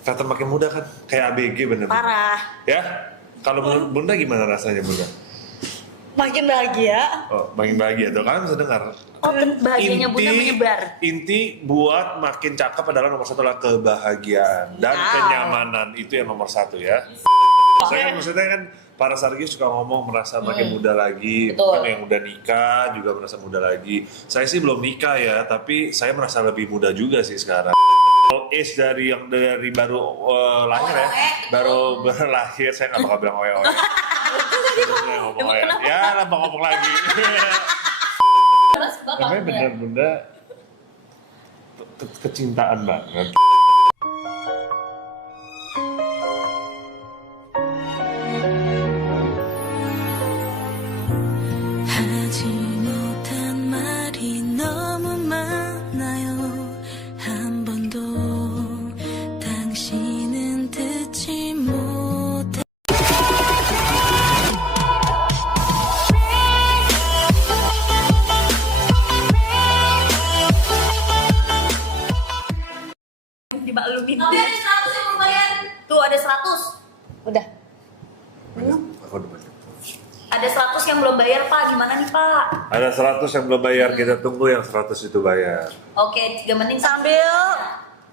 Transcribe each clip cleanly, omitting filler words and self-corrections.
Kelihatan makin muda kan, kayak ABG bener. Parah. Ya, kalau menurut Bunda gimana rasanya Bunda? Makin bahagia. Oh, makin bahagia tuh kan bisa dengar. Oh, bahagianya Bunda menyebar. Inti buat makin cakep adalah nomor satu adalah kebahagiaan dan kenyamanan, itu yang nomor satu ya. Saya kan maksudnya kan para Sargi suka ngomong merasa makin muda lagi. Betul. Kan yang udah nikah juga merasa muda lagi. Saya sih belum nikah ya, tapi saya merasa lebih muda juga sih sekarang. Age dari yang dari baru lahir ya, baru berlahir, saya nggak bakal bilang oe-oe. Ya, lama ngomong lagi. Namanya bener Bunda kecintaan banget. 하지 못한 말이 너무 많아요. 한 번도 당신은 듣지 못해. Dimaklumin. Tapi ada 100 yang belum bayar. Tuh ada 100. Udah. Aku udah banyak. Ada 100 yang belum bayar, Pak. Gimana nih, Pak? Ada 100 yang belum bayar, kita tunggu yang 100 itu bayar. Oke, 3 menit Sambil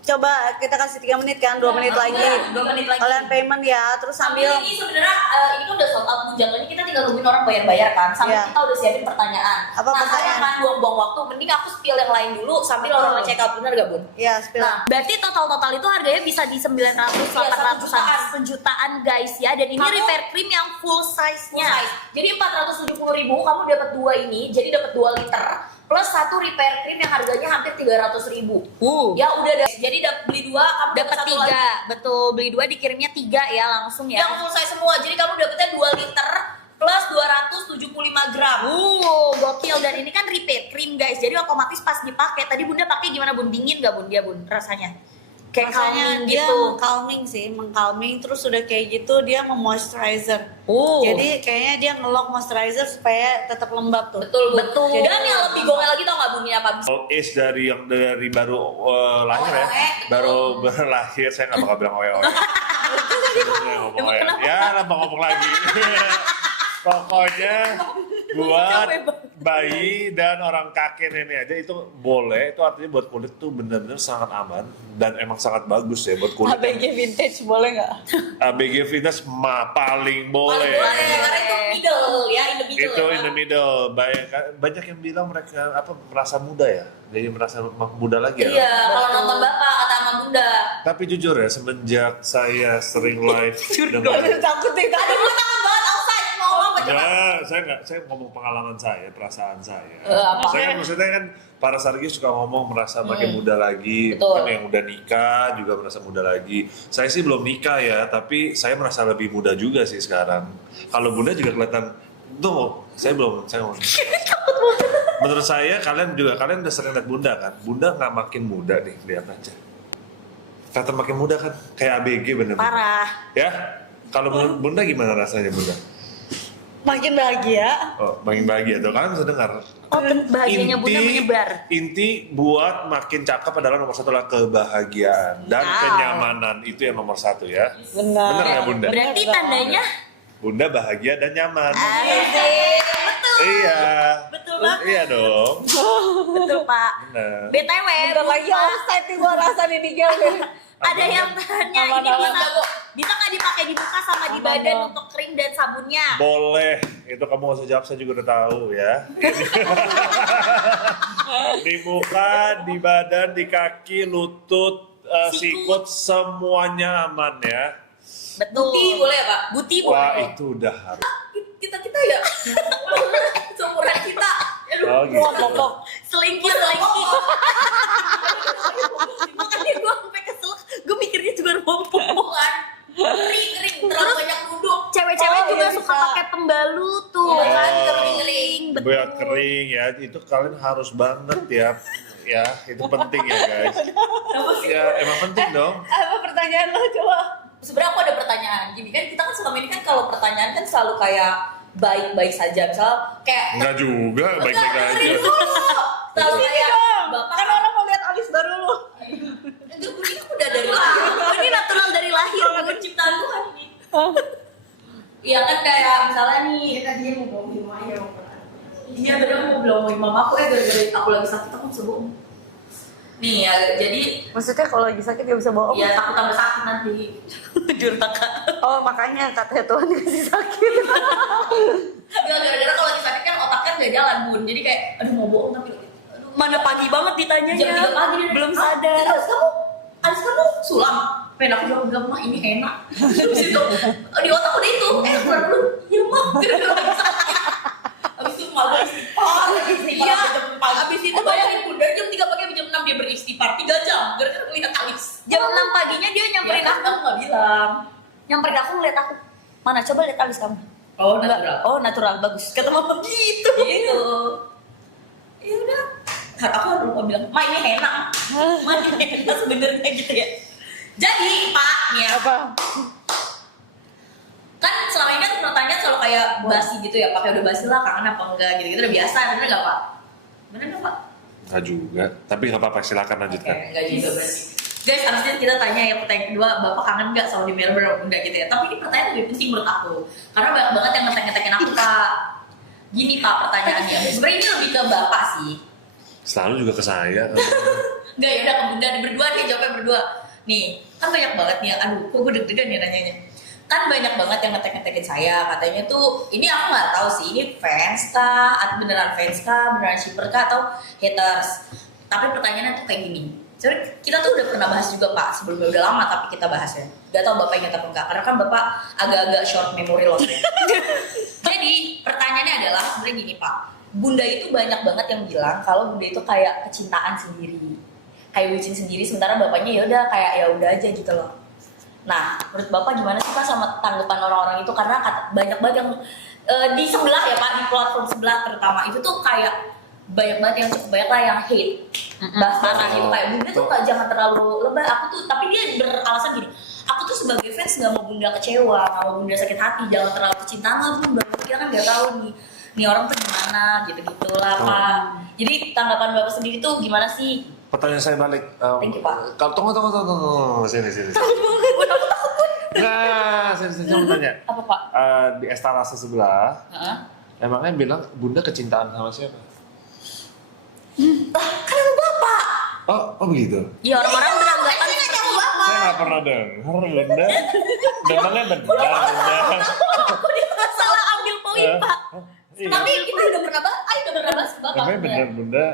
coba kita kasih 3 menit kan, 2 menit lagi. 2 menit lagi. Kalian payment ya, terus Sambil sambil ini sebenarnya ini kan udah sold out jatuhnya, kita tinggal nungguin orang bayar-bayar kan. Sambil Iya. kita udah siapin pertanyaan. Apa Nah, saya pertanyaan? akan buang-buang waktu. Mending aku spill yang lain dulu sambil Betul. orang ngecek out, bener gak Bun? ya spill. Nah, berarti total itu harganya bisa di 900, 800-an, Iya, sejutaan guys ya. Dan ini Kamu- repair cream yang full size-nya. Full size. Jadi 470.000 kamu dapat 2 ini, jadi dapat 2 liter. Plus 1 repair cream yang harganya hampir 300.000. Ya udah deh. Jadi beli 2 kamu Dapat satu 3, lagi. betul. Beli 2 dikirimnya 3 ya langsung ya. Yang full size semua. Jadi kamu dapetnya 2 liter plus 275 gram. Gokil. Dan ini kan repair cream guys. Jadi otomatis pas dipakai. Tadi Bunda pakai gimana Bun? Dingin gak Bun dia Bun rasanya? Kayak Rasanya calming dia gitu. mengcalming sih, mengcalming terus udah kayak gitu dia memoisturizer. Oh. Jadi kayaknya dia nge-lock moisturizer supaya tetap lembab tuh. Betul, Bun. Betul. Dan yang lebih gongnya lagi tau gak Bun ini apa? Age dari yang dari baru lahir ya, baru berlahir, saya nggak bakal bilang oe-oe. Ya, lama ngomong lagi. Pokoknya buat bayi dan orang kakek nenek aja itu boleh. Itu artinya buat kulit tuh benar-benar sangat aman dan emang sangat bagus ya buat kulit. ABG vintage boleh nggak? ABG Fitness paling boleh. Karena itu middle ya, in the middle. Itu ya, in the middle. Banyak yang bilang mereka merasa muda ya, jadi merasa muda lagi ya. Iya, kalau nonton Bapak kata sama Bunda. Tapi jujur ya, semenjak saya sering live dengan Takut nih, Aduh, gue takut banget outside mau ngomong apa coba? saya ngomong pengalaman saya, perasaan saya. Apa? Saya kan maksudnya kan para Sargi suka ngomong merasa makin muda lagi. Betul. Kan yang udah nikah juga merasa muda lagi. Saya sih belum nikah ya, tapi saya merasa lebih muda juga sih sekarang. Kalau Bunda juga kelihatan tuh, saya belum. Menurut saya kalian udah sering lihat Bunda kan? Bunda nggak makin muda nih, lihat aja. Kelihatan makin muda kan, kayak ABG bener. Parah. Ya, kalau menurut Bunda gimana rasanya Bunda? makin bahagia. Oh, makin bahagia tuh kan bisa dengar. Oh, bahagianya Bunda menyebar. Inti buat makin cakep adalah nomor satu adalah kebahagiaan dan kenyamanan, itu yang nomor satu ya. Benar. Bener nggak Bunda? Berarti tandanya Bunda bahagia dan nyaman. betul. Iya. Betul banget. Iya dong. Betul, Pak. Bener. BTW, Bentar lagi Pak, offside nih gua rasa nih di game. ada yang tanya Aman, ini aman. bisa nggak dipakai di muka sama di Aman badan dong. untuk krim dan sabunnya? Boleh, itu kamu gak usah jawab, saya juga udah tahu ya. Di muka, di badan, di kaki, lutut, sikut, semuanya aman ya. Betul. Buti boleh ya Pak? Buti Wah, boleh. itu udah harus. Kita ya? Seumuran kita. Aduh, Oh, gitu. Selingkuh. Makanya gue sampai kesel. Gue mikirnya cuma ngomong. kan? Kering, terlalu banyak duduk. Cewek-cewek Oh, juga iya, suka bisa. pakai pembalut tuh Oh. kan, kering. Betul. Buat kering ya, itu kalian harus banget ya. Ya, itu penting ya guys. Ya, emang penting dong. Apa pertanyaan lo coba? Sebenarnya aku ada pertanyaan. Gini kan kita kan selama ini kan kalau pertanyaan kan selalu kayak baik-baik saja. Misal kayak Enggak juga, baik-baik Enggak, aja. dengerin dulu. Selalu Sini kayak dong. Bapak Kan orang mau lihat alis baru lu. itu kuning udah dari lama. Ini natural Iya kan kayak misalnya nih, tadinya mau bohongin Maya. Iya bener mau bohongin mamaku gara-gara aku lagi sakit aku bisa bohong. Nih ya jadi Maksudnya kalau lagi sakit dia bisa bohong? ya takut tambah sakit nanti. Durhaka. Oh makanya katanya Tuhan dikasih sakit. Enggak gara-gara kalau lagi sakit kan otaknya nggak jalan bun. Jadi kayak aduh mau bohong tapi aduh, Mana pagi banget ditanyanya. jam 3 pagi dia Belum "Ah, sadar. Alis kamu sulam. Pengen aku jawab enggak mah ini enak. Terus itu di otak udah itu keluar dulu. Iya mah. Abis itu malu istighfar. Iya. Abis itu bayangin bunda jam 3 pagi jam 6 dia beristighfar 3 jam. Gara-gara melihat alis. Jam 6 paginya dia nyamperin Ya, kan, aku. kamu nggak bilang. Nyamperin aku ngeliat aku. Mana coba lihat alis kamu. Oh Enggak. natural. Oh natural bagus. Kata mama gitu. Gitu. Ya udah. Aku harus lupa bilang, ma ini enak. Ma ini enak sebenarnya gitu ya. Jadi Pak, nih ya. Apa? Kan selama ini kan pertanyaan selalu kayak basi gitu ya, Pak. Kayak udah basi lah, kangen apa enggak gitu-gitu udah biasa, bener nggak Pak? Bener nggak Pak? Nggak juga, tapi nggak apa-apa, silakan lanjutkan. Oke, enggak juga berarti. Guys, harusnya kita tanya yang pertanyaan kedua, Bapak kangen nggak sama di Melbourne apa enggak gitu ya. Tapi ini pertanyaan lebih penting menurut aku. Karena banyak banget yang ngetek-ngetekin aku, Pak. Gini Pak pertanyaannya. Sebenarnya ini lebih ke Bapak sih. Selalu juga ke saya. Enggak ya udah ke Bunda nih berdua nih jawabnya berdua. Nih, kan banyak banget nih yang aduh, kok gue deg-degan ya nanyanya. Kan banyak banget yang ngetek-ngetekin saya, katanya tuh ini aku nggak tahu sih ini fans kah, atau beneran fans kah, beneran shipper kah atau haters. Tapi pertanyaannya tuh kayak gini. Sebenarnya kita tuh udah pernah bahas juga Pak, sebelumnya udah lama tapi kita bahas ya. Gak tau Bapak ingat apa enggak, karena kan Bapak agak-agak short memory loss ya. Jadi pertanyaannya adalah sebenarnya gini Pak, Bunda itu banyak banget yang bilang kalau Bunda itu kayak kecintaan sendiri, kayak bucin sendiri, sementara bapaknya ya udah kayak ya udah aja gitu loh. Nah, menurut Bapak gimana sih Pak sama tanggapan orang-orang itu? Karena banyak banget yang di sebelah ya Pak, di platform sebelah terutama itu tuh kayak banyak banget yang cukup banyak lah yang hate. Bahkan itu kayak Bunda tuh gak jangan terlalu lebay. Aku tuh, tapi dia beralasan gini, aku tuh sebagai fans gak mau Bunda kecewa, gak mau Bunda sakit hati, jangan terlalu kecintaan lah Bunda. Kita kan gak tahu nih orang tuh gimana gitu-gitu lah Pak. Jadi tanggapan Bapak sendiri tuh gimana sih? Pertanyaan saya balik. Thank you, Pak. Kalau tunggu. Sini. Nah, saya mau tanya. Apa Pak? Di estalase sebelah, Heeh. emangnya bilang Bunda kecintaan sama siapa? Kan sama Bapak. Oh begitu. Iya orang-orang beranggapan Saya nggak tahu Bapak. Saya nggak pernah dengar Bunda. Memangnya benar Bunda. aku dia salah ambil poin Pak. Iya. Tapi kita udah pernah bahas, udah pernah bahas ke Bapak. Memangnya benar Bunda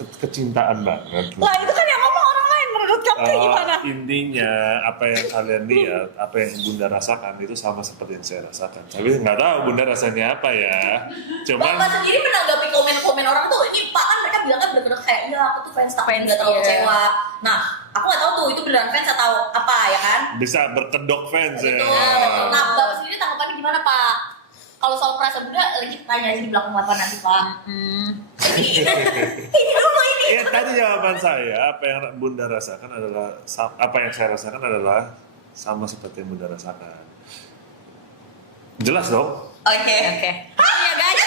kecintaan banget. Lah itu kan yang ngomong orang lain, menurut kamu kayak gimana? Intinya apa yang kalian lihat, apa yang Bunda rasakan itu sama seperti yang saya rasakan. Tapi nggak tahu Bunda rasanya apa ya. Cuman Bapak sendiri menanggapi komen-komen orang tuh, ini Pak kan mereka bilang kan bener-bener kayak, ya aku tuh fans tapi nggak terlalu iya. kecewa. Nah, aku nggak tahu tuh itu beneran fans atau apa ya kan? bisa berkedok fans ya. Betul. Nah, Bapak sendiri tanggapannya gimana Pak? Kalau soal perasaan Bunda, lagi tanya aja di belakang lapar nanti Pak. Ini dulu ini. Ya tadi jawaban saya, apa yang Bunda rasakan adalah apa yang saya rasakan adalah sama seperti yang Bunda rasakan. Jelas dong? Oke. Iya guys.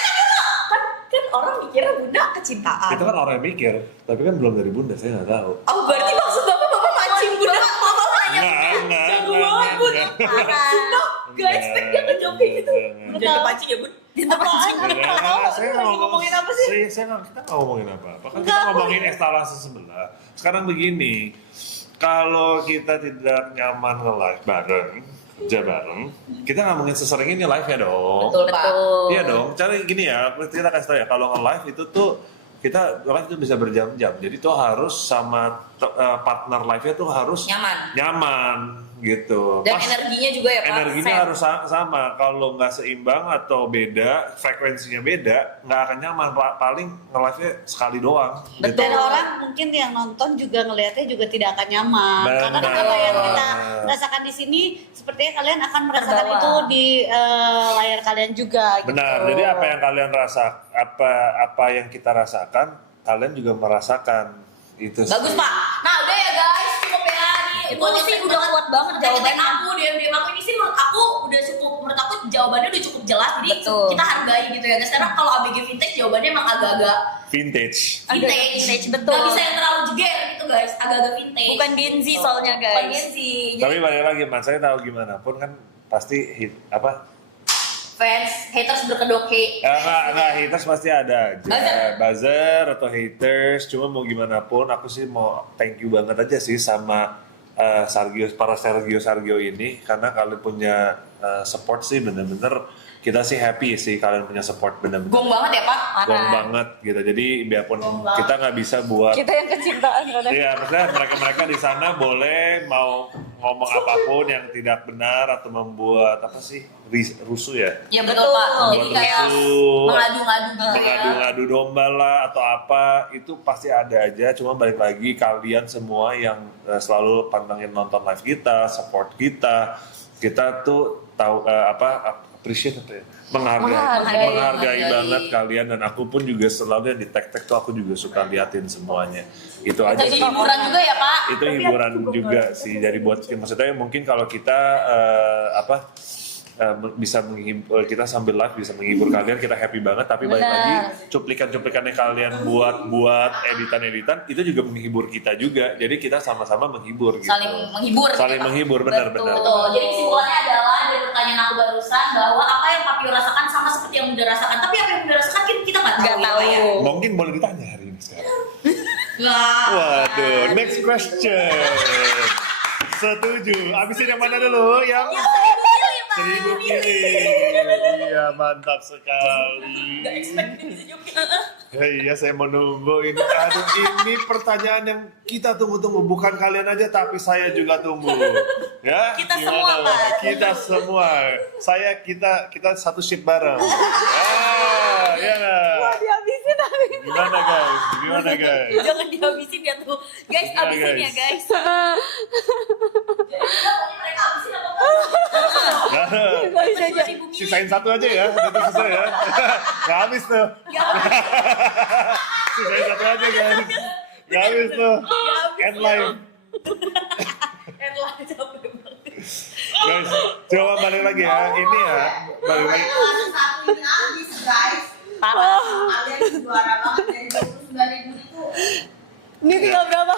Kan orang mikirnya Bunda kecintaan. Itu kan orang yang mikir, tapi kan belum dari Bunda, saya nggak tahu. Oh, berarti maksud Bapak mancing Bunda. Bapak nanya. Enggak. Sumpah, gak expect dia ngejawab kayak gitu. Enggak. Jangan kepancing ya Bun. Jangan kepancing. Saya nggak ngomongin apa sih? Kita nggak ngomongin apa-apa. Kan kita ngomongin estalase sebelah. Sekarang begini, kalau kita tidak nyaman nge-live bareng, kerja bareng, kita nggak mungkin sesering ini live ya dong. Betul Pak. Iya dong. Cara gini ya, kita kasih tahu ya. Kalau nge-live itu tuh kita live itu bisa berjam-jam. Jadi tuh harus sama partner live-nya tuh harus nyaman gitu. Dan energinya juga ya Pak. Energinya harus sama. Kalau nggak seimbang atau beda, frekuensinya beda, nggak akan nyaman. Paling nge-live-nya sekali doang. Dan orang mungkin yang nonton juga ngelihatnya juga tidak akan nyaman. Karena Benar. apa yang kita rasakan di sini, sepertinya kalian akan merasakan Terbawa. itu di layar kalian juga. Gitu. Benar. Jadi apa yang kalian apa yang kita rasakan, kalian juga merasakan. Itu. Bagus Pak. Nah udah ya guys, cukup ya nih. Itu sih udah kuat banget jawaban jawabannya. aku, DM aku ini sih menurut aku udah cukup, menurut aku jawabannya udah cukup jelas. Jadi Betul. kita hargai gitu ya guys. Karena kalau ABG Vintage jawabannya emang agak-agak Vintage. vintage, Vintage, betul. Gak bisa yang terlalu jeger gitu guys, agak-agak vintage. Bukan Gen Z soalnya, guys. Bukan Gen Z. Jadi Tapi balik lagi, man, saya tahu gimana pun kan pasti fans, haters berkedok Enggak, haters pasti ada aja. Buzzer. Buzzer atau haters, cuma mau gimana pun aku sih mau thank you banget aja sih sama para Sergio ini karena kalian punya support sih bener-bener kita sih happy sih kalian punya support bener-bener. Gong banget ya Pak. Gong banget gitu. Jadi biarpun Gong banget. kita nggak bisa buat Kita yang kecintaan kadang. Iya, maksudnya mereka di sana boleh mau ngomong apapun yang tidak benar atau membuat apa sih rusuh ya. Ya betul Pak. Jadi Membuat kayak rusuh, mengadu-ngadu gitu ya. mengadu-ngadu domba lah atau apa itu pasti ada aja. Cuma balik lagi kalian semua yang selalu pantengin nonton live kita, support kita tuh tahu appreciate apa ya? Menghargai banget kalian dan aku pun juga selalu yang di tag-tag tuh aku juga suka liatin semuanya. Itu aja Jadi sih. hiburan juga ya Pak. Itu hiburan juga sih dari buat maksudnya mungkin kalau kita bisa menghibur kita sambil live bisa menghibur kalian kita happy banget tapi balik lagi cuplikan-cuplikannya kalian buat editan-editan itu juga menghibur kita juga jadi kita sama-sama menghibur gitu. Saling menghibur. Benar. Betul. Jadi kesimpulannya adalah dari pertanyaan aku barusan bahwa apa yang Papio rasakan sama seperti yang Bunda rasakan. Tapi apa yang Bunda rasakan kita nggak tahu. Ya. Mungkin boleh ditanya hari ini sekarang. Wah. Waduh, next question. Setuju. Abisin yang mana dulu? Yang 1000 kili. Iya, mantap sekali. Iya, saya mau nunggu ini. Aduh, ini pertanyaan yang kita tunggu-tunggu. Bukan kalian aja, tapi saya juga tunggu. Ya? Kita Gimana, semua, Bang? Pak. Kita semua. Kita satu shift bareng. Ya nggak? Dihabisin tapi. Gimana guys? Jangan dihabisin ya tuh. Guys, Gimana, habisin ya guys? guys. Mereka habisin apa enggak? Gak bisa aja. Sisain satu aja ya, udah selesai ya. Gak habis tuh. Sisain satu aja guys. Gak habis tuh. End live. Guys, coba balik lagi ya. Ini ya, balik lagi. Satu ini habis guys. Kalian juara banget dari 29.000 itu. Ini tinggal berapa?